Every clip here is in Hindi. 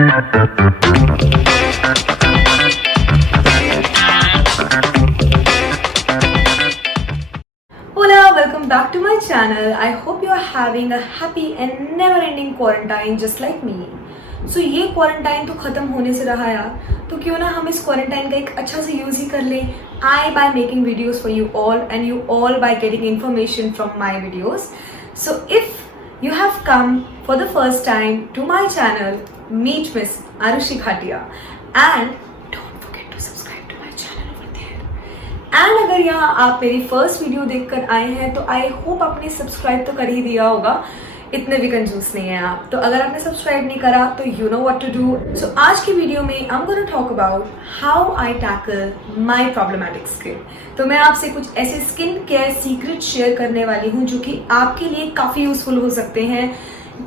Hola, welcome back to my channel. I hope you are having a happy and never-ending quarantine just like me. So ये क्वारंटाइन तो ख़त्म होने से रहा यार, तो क्यों ना हम इस क्वारंटाइन का एक अच्छा से यूज़ ही कर लें. I by making videos for you all and you all by getting information from my videos. So if you have come for the first time to my channel, meet Miss Arushi Bhatia and don't forget to subscribe to my channel over there. And अगर यहाँ आप मेरी फर्स्ट वीडियो देखकर आए हैं तो आई होप आपने सब्सक्राइब तो कर ही दिया होगा. इतने भी कंजूस नहीं है आप. तो अगर आपने सब्सक्राइब नहीं करा तो you know what to do. So आज की वीडियो में I am gonna talk about how I tackle my problematic skin. तो मैं आपसे कुछ ऐसे स्किन केयर सीक्रेट शेयर करने वाली हूँ जो कि आपके लिए काफ़ी यूजफुल हो सकते हैं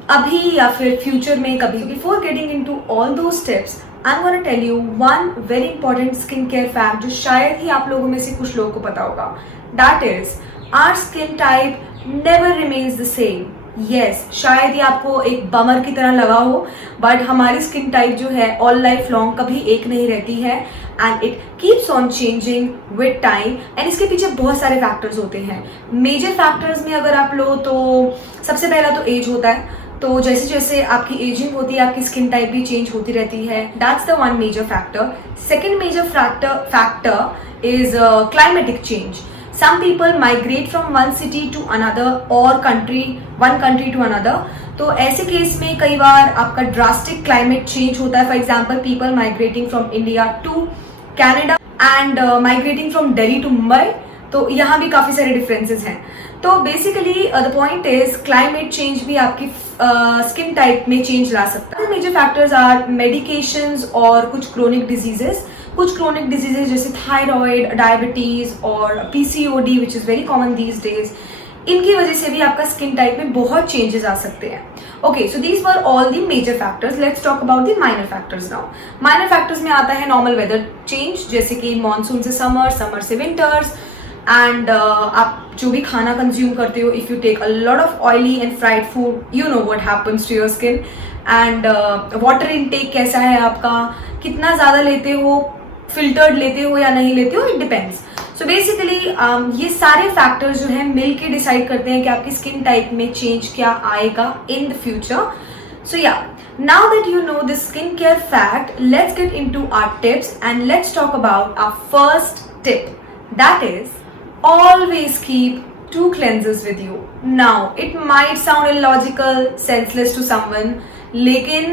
अभी या फिर फ्यूचर में कभी. Before getting into all those tips I am gonna tell you one very important skin care fact जो शायद ही आप लोगों में से कुछ लोगों को पता होगा. That is our skin type never remains the same. Yes, शायद ये आपको एक बमर की तरह लगा हो, बट हमारी स्किन टाइप जो है ऑल लाइफ लॉन्ग कभी एक नहीं रहती है and it keeps on changing with time. And इसके पीछे बहुत सारे फैक्टर्स होते हैं. मेजर फैक्टर्स में अगर आप लो तो सबसे पहला तो एज होता है. तो जैसे जैसे आपकी एजिंग होती है आपकी स्किन टाइप भी चेंज होती रहती है. That's the one major factor. Second major factor is climatic change. Some people migrate from one city to another or one country to another. तो ऐसे केस में कई बार आपका ड्रास्टिक क्लाइमेट चेंज होता है. For example people migrating from India to Canada and migrating from Delhi to Mumbai. तो यहाँ भी काफ़ी सारे डिफरेंसेस हैं. तो basically the point is climate change भी आपकी स्किन टाइप में चेंज ला सकता है. मेजर फैक्टर्स आर मेडिकेशंस और कुछ क्रोनिक डिजीजेस. कुछ क्रोनिक डिजीजेज जैसे थायराइड, डायबिटीज और PCOD which is very common these days, इनकी वजह से भी आपका स्किन टाइप में बहुत चेंजेस आ सकते हैं. Okay, so these were all the major factors. Let's talk about the minor factors now. Minor factors में आता है नॉर्मल वेदर चेंज, जैसे कि मानसून से समर, समर से विंटर्स. एंड आप जो भी खाना कंज्यूम करते हो, if you take a lot of oily and fried food, you know what happens to your skin. And water intake कैसा है आपका, कितना ज़्यादा लेते हो, फिल्टर्ड लेते हो या नहीं लेते हो, इट डिपेंड्स. सो बेसिकली ये सारे फैक्टर्स जो हैं मिल के डिसाइड करते हैं कि आपकी स्किन टाइप में चेंज क्या आएगा इन द फ्यूचर. सो या, now that you know the skincare fact, let's get into our tips and let's talk about our first tip. That is, always keep 2 cleansers with you. Now, it might sound illogical, senseless to someone, लेकिन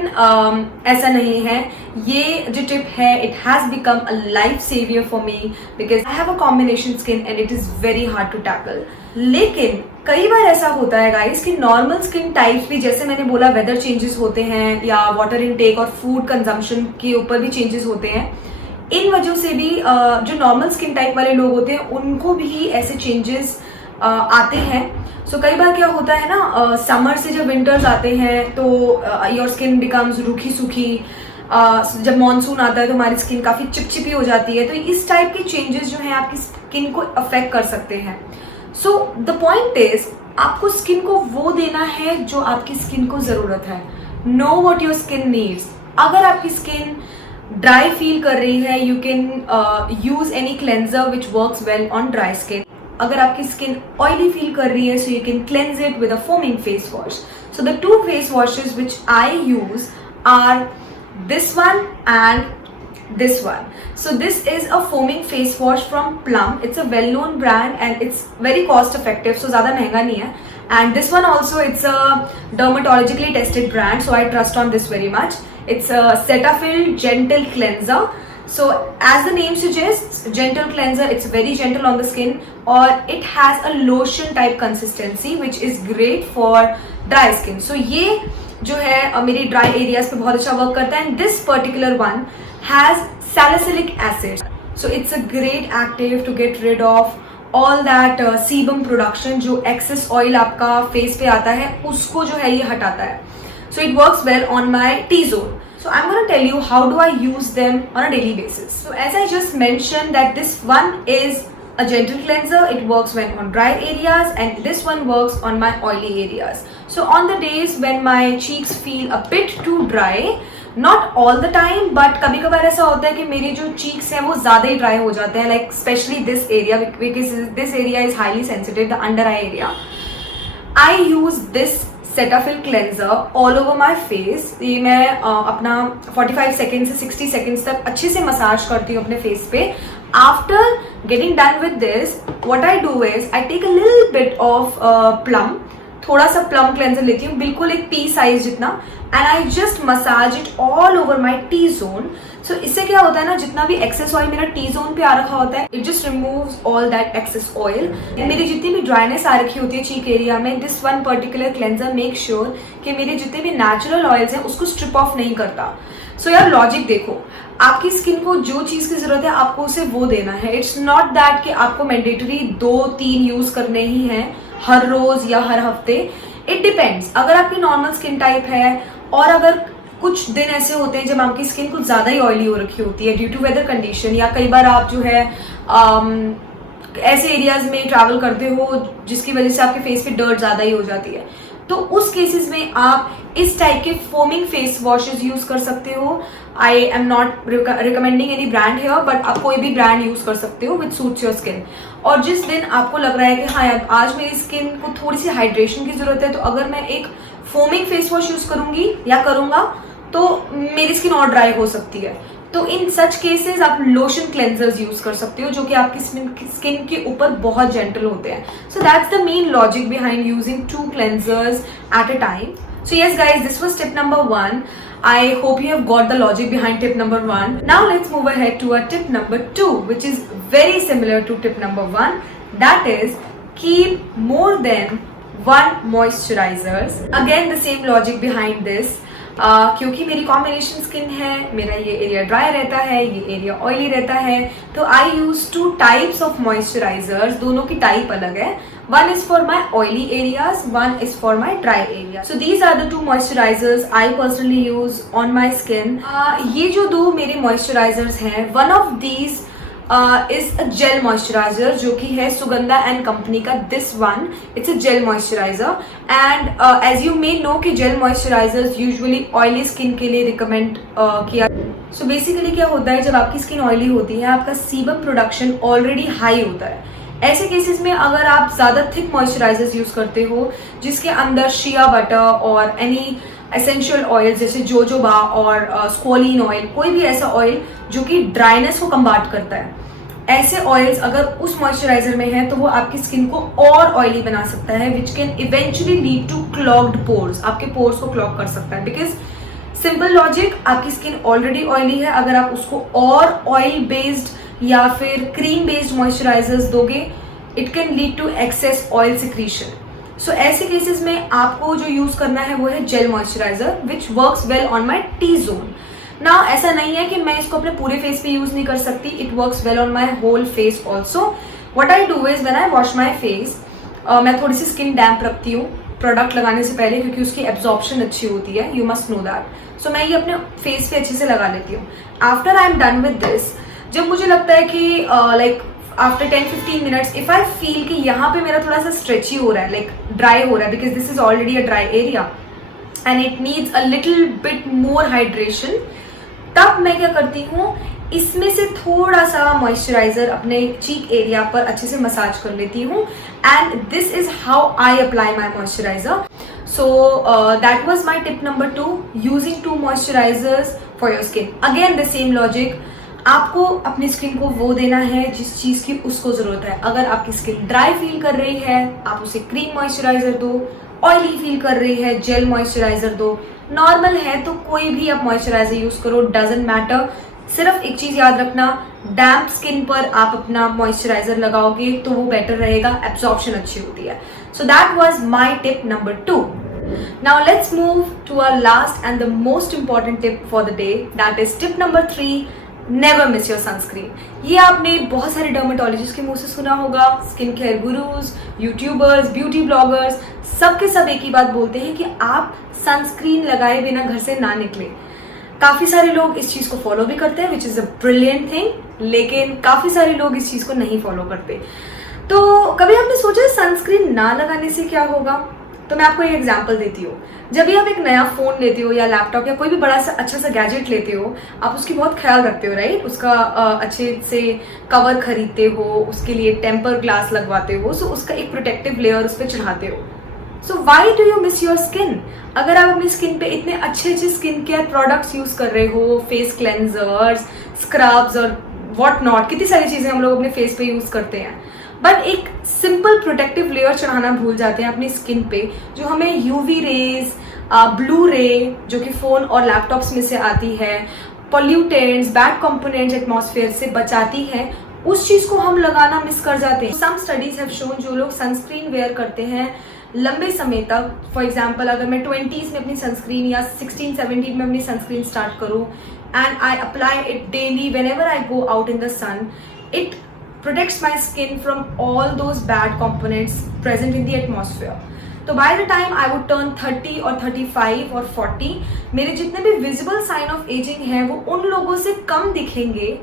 ऐसा नहीं है. ये जो टिप है it has become a life saver for me because I have a combination skin and it is very hard to tackle. लेकिन कई बार ऐसा होता है गाइस कि नॉर्मल स्किन टाइप्स भी, जैसे मैंने बोला, वेदर चेंजेस होते हैं या वाटर इनटेक और फूड कंजम्पशन के ऊपर भी चेंजेस होते हैं. इन वजह से भी जो नॉर्मल स्किन टाइप वाले लोग होते हैं उनको भी ऐसे चेंजेस आते हैं. सो कई बार क्या होता है ना, समर से जब विंटर्स आते हैं तो योर स्किन बिकम्स रूखी सूखी. जब मानसून आता है तो हमारी स्किन काफ़ी चिपचिपी हो जाती है. तो इस टाइप के चेंजेस जो हैं आपकी स्किन को अफेक्ट कर सकते हैं. सो द पॉइंट इज, आपको स्किन को वो देना है जो आपकी स्किन को ज़रूरत है. Know what your skin needs. अगर आपकी स्किन ड्राई फील कर रही है, you can use any cleanser which works well on dry skin. अगर आपकी स्किन ऑयली फील कर रही है, so you can cleanse it with a foaming face wash. So the 2 face washes which I use are this one and this one. So this is a foaming face wash from Plum. It's a well known brand and it's very cost effective, so ज़्यादा महंगा नहीं है. And this one also, it's a dermatologically tested brand, so I trust on this very much. It's a Cetaphil Gentle Cleanser. So as the name suggests, gentle cleanser, it's very gentle on the skin or it has a lotion type consistency which is great for dry skin. So ये जो है मेरी ड्राई एरियाज पे बहुत अच्छा वर्क करता है. And this particular one has salicylic acid, so it's a great active to get rid of all that sebum production. जो एक्सेस ऑयल आपका फेस पे आता है उसको जो है ये हटाता है. So it works well on my T zone. So I'm going to tell you how do I use them on a daily basis. So as I just mentioned that this one is a gentle cleanser. It works when on dry areas and this one works on my oily areas. So on the days when my cheeks feel a bit too dry, not all the time, but कभी कभार ऐसा होता है कि मेरी जो चीक्स हैं वो ज़्यादा ही ड्राई हो जाते हैं, like specially this area, because this area is highly sensitive, the under eye area. I use this Cetaphil cleanser all over my face. ये मैं अपना 45 सेकेंड से 60 सेकेंड्स तक अच्छे से मसाज करती हूँ अपने फेस पे. After getting done with this, what I do is I take a little bit of plum, थोड़ा सा प्लम क्लेंजर लेती हूँ, बिल्कुल एक पी साइज जितना, and I just massage it all over my T zone. So इससे क्या होता है ना, जितना भी एक्सेस ऑयल मेरा टी जोन पे आ रखा होता है, it just removes all that excess oil. मेरी जितनी भी ड्राइनेस आ रखी होती है चीक एरिया में, this one particular cleanser make sure कि मेरे जितने भी नेचुरल ऑयल्स हैं उसको स्ट्रिप ऑफ नहीं करता. सो यार लॉजिक देखो, आपकी स्किन को जो चीज़ की जरूरत है आपको उसे वो देना है. इट्स नॉट दैट कि आपको मैंडेटरी 2-3 यूज करने ही हैं हर रोज या हर हफ्ते. It depends. अगर आपकी नॉर्मल स्किन टाइप है और अगर कुछ दिन ऐसे होते हैं जब आपकी स्किन कुछ ज़्यादा ही ऑयली हो रखी होती है ड्यू टू वेदर कंडीशन, या कई बार आप जो है ऐसे एरियाज में ट्रैवल करते हो जिसकी वजह से आपके फेस पे डर्ट ज़्यादा ही हो जाती है, तो उस केसेस में आप इस टाइप के फोमिंग फेस वॉशेज यूज कर सकते हो. I am not recommending any brand here, but आप कोई भी ब्रांड यूज कर सकते हो विच सूट्स योर स्किन. और जिस दिन आपको लग रहा है कि हाँ यार आज मेरी स्किन को थोड़ी सी हाइड्रेशन की जरूरत है, तो अगर मैं एक फोमिंग फेस वॉश यूज करूंगी या करूंगा तो मेरी स्किन और ड्राई हो सकती है. तो इन सच केसेस आप लोशन क्लेंजर्स यूज कर सकते हो जो कि आपकी स्किन के ऊपर बहुत जेंटल होते हैं. So that's the main logic behind using 2 cleansers at a time. So yes guys, this was tip number 1. I hope you have got the logic behind tip number 1. Now let's move ahead to our tip number 2, which is very similar to tip number 1. That is, keep more than 1 moisturizers. Again the same logic behind this. क्योंकि मेरी कॉम्बिनेशन स्किन है, मेरा ये एरिया ड्राई रहता है, ये एरिया ऑयली रहता है, तो आई यूज 2 टाइप्स ऑफ मॉइस्चराइजर्स. दोनों की टाइप अलग है. One is for my oily areas, one is for my dry area. So these are the 2 moisturizers I personally use on my skin. ये जो 2 मेरे moisturizers हैं, one of these is a gel moisturizer जो कि है सुगंधा एंड कंपनी का. This one, it's a gel moisturizer and as you may know कि gel moisturizers usually oily skin के लिए recommend किया. So basically क्या होता है, जब आपकी स्किन ऑयली होती है आपका सीबम प्रोडक्शन ऑलरेडी हाई होता है. ऐसे केसेस में अगर आप ज़्यादा थिक मॉइस्चराइजर्स यूज़ करते हो जिसके अंदर शिया बटर और एनी एसेंशियल ऑयल जैसे जोजोबा और स्क्वालिन ऑयल, कोई भी ऐसा ऑयल जो कि ड्राइनेस को कम्बाट करता है, ऐसे ऑयल्स अगर उस मॉइस्चराइजर में है तो वो आपकी स्किन को और ऑयली बना सकता है, which can eventually lead to clogged pores. आपके पोर्स को क्लॉग कर सकता है. बिकॉज सिंपल लॉजिक, आपकी स्किन ऑलरेडी ऑयली है, अगर आप उसको और ऑयल बेस्ड या फिर क्रीम बेस्ड मॉइस्चराइजर्स दोगे, it can lead to excess oil secretion. So ऐसे केसेस में आपको जो यूज करना है वो है gel moisturiser which works well on my T zone. ना ऐसा नहीं है कि मैं इसको अपने पूरे फेस पे यूज नहीं कर सकती, it works well on my whole face also. What I do is when I wash my face, मैं थोड़ी सी स्किन डैम्प रखती हूँ प्रोडक्ट लगाने से पहले, क्योंकि उसकी एब्जॉर्प्शन अच्छी होती है, यू मस्ट नो दैट. सो मैं ये अपने फेस पे अच्छे से लगा लेती हूँ. After I am done with this, जब मुझे लगता है कि like after 10-15 minutes if I feel कि यहाँ पे मेरा थोड़ा सा स्ट्रेची हो रहा है, लाइक ड्राई हो रहा है, because this is already a dry area and it needs a little bit more hydration, तब मैं क्या करती हूँ, इसमें से थोड़ा सा मॉइस्चराइजर अपने चीक एरिया पर अच्छे से मसाज कर लेती हूँ. And this is how I apply my moisturiser. So that was my tip number 2, using 2 moisturizers for your skin. Again the same logic, आपको अपनी स्किन को वो देना है जिस चीज़ की उसको ज़रूरत है. अगर आपकी स्किन ड्राई फील कर रही है आप उसे क्रीम मॉइस्चराइजर दो, ऑयली फील कर रही है जेल मॉइस्चराइजर दो, नॉर्मल है तो कोई भी आप मॉइस्चराइजर यूज़ करो, डजेंट मैटर. सिर्फ एक चीज़ याद रखना, डैम्प स्किन पर आप अपना मॉइस्चराइजर लगाओगे तो वो बेटर रहेगा, एब्जॉर्प्शन अच्छी होती है. So that was my tip number 2. Now let's move to our last and the most important tip for the day, that is tip number 3, never miss your sunscreen. ये आपने बहुत सारे डर्मेटोलॉजिस्ट के मुंह से सुना होगा, skin care gurus, YouTubers, beauty bloggers, सबके सब एक ही बात बोलते हैं कि आप सनस्क्रीन लगाए बिना घर से ना निकले. काफ़ी सारे लोग इस चीज़ को फॉलो भी करते हैं, which is a brilliant thing, लेकिन काफ़ी सारे लोग इस चीज़ को नहीं फॉलो करते. तो कभी आपने सोचा सनस्क्रीन ना लगाने से क्या होगा? तो मैं आपको एक एग्जांपल देती हूँ। जब भी आप एक नया फ़ोन लेते हो या लैपटॉप या कोई भी बड़ा सा अच्छा सा गैजेट लेते हो, आप उसकी बहुत ख्याल रखते हो, राइट? उसका अच्छे से कवर खरीदते हो, उसके लिए टेम्पर ग्लास लगवाते हो, सो उसका एक प्रोटेक्टिव लेयर उस पर चढ़ाते हो। So why do you miss your skin? अगर आप अपनी स्किन पे इतने अच्छे अच्छे स्किन केयर प्रोडक्ट्स यूज़ कर रहे हो, फेस क्लेंजर्स, स्क्रब्स और वॉट नॉट, कितनी सारी चीज़ें हम लोग अपने फेस पे यूज़ करते हैं, बट एक सिंपल प्रोटेक्टिव लेयर चढ़ाना भूल जाते हैं अपनी स्किन पे, जो हमें यूवी रेज, ब्लू रे जो कि फ़ोन और लैपटॉप्स में से आती है, पॉल्यूटेंट्स, बैड कंपोनेंट्स एटमॉस्फेयर से बचाती है, उस चीज़ को हम लगाना मिस कर जाते हैं। सम स्टडीज हैव शोन जो लोग सनस्क्रीन वेयर करते हैं लंबे समय तक, फॉर एग्जाम्पल अगर मैं 20s में अपनी सनस्क्रीन या 16-17 में अपनी सनस्क्रीन स्टार्ट करूँ and I apply it daily whenever I go out in the sun, it protects my skin from all those bad components present in the atmosphere. तो by the time I would turn 30 और 35 और 40, मेरे जितने भी visible sign of aging हैं वो उन लोगों से कम दिखेंगे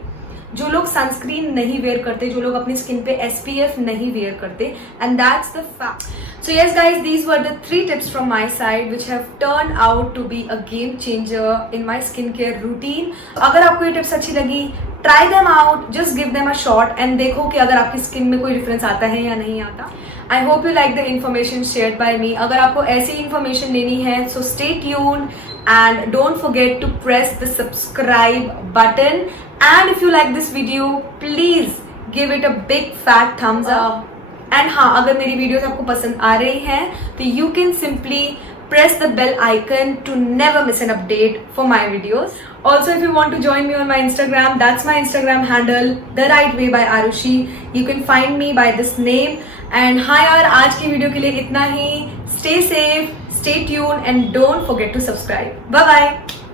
जो लोग सनस्क्रीन नहीं वेयर करते, जो लोग अपनी स्किन पे SPF नहीं वेयर करते, and that's the fact. So yes guys, these were the 3 tips from my side which have turned out to be a game changer in my skincare routine. अगर आपको ये टिप्स अच्छी लगी, try them out, just give them a shot and देखो कि अगर आपकी स्किन में कोई डिफरेंस आता है या नहीं आता. I hope you like the information shared by me. अगर आपको ऐसी इन्फॉर्मेशन लेनी है so stay tuned and don't forget to press the subscribe button, and if you like this video please give it a big fat thumbs up. And हाँ, अगर मेरी वीडियोस आपको पसंद आ रही हैं तो you can simply press the bell icon to never miss an update for my videos. Also, if you want to join me on my Instagram, that's my Instagram handle, The Right Way by Arushi. You can find me by this name. And हाँ यार, आज की वीडियो के लिए इतना ही. Stay safe, stay tuned and don't forget to subscribe. Bye bye.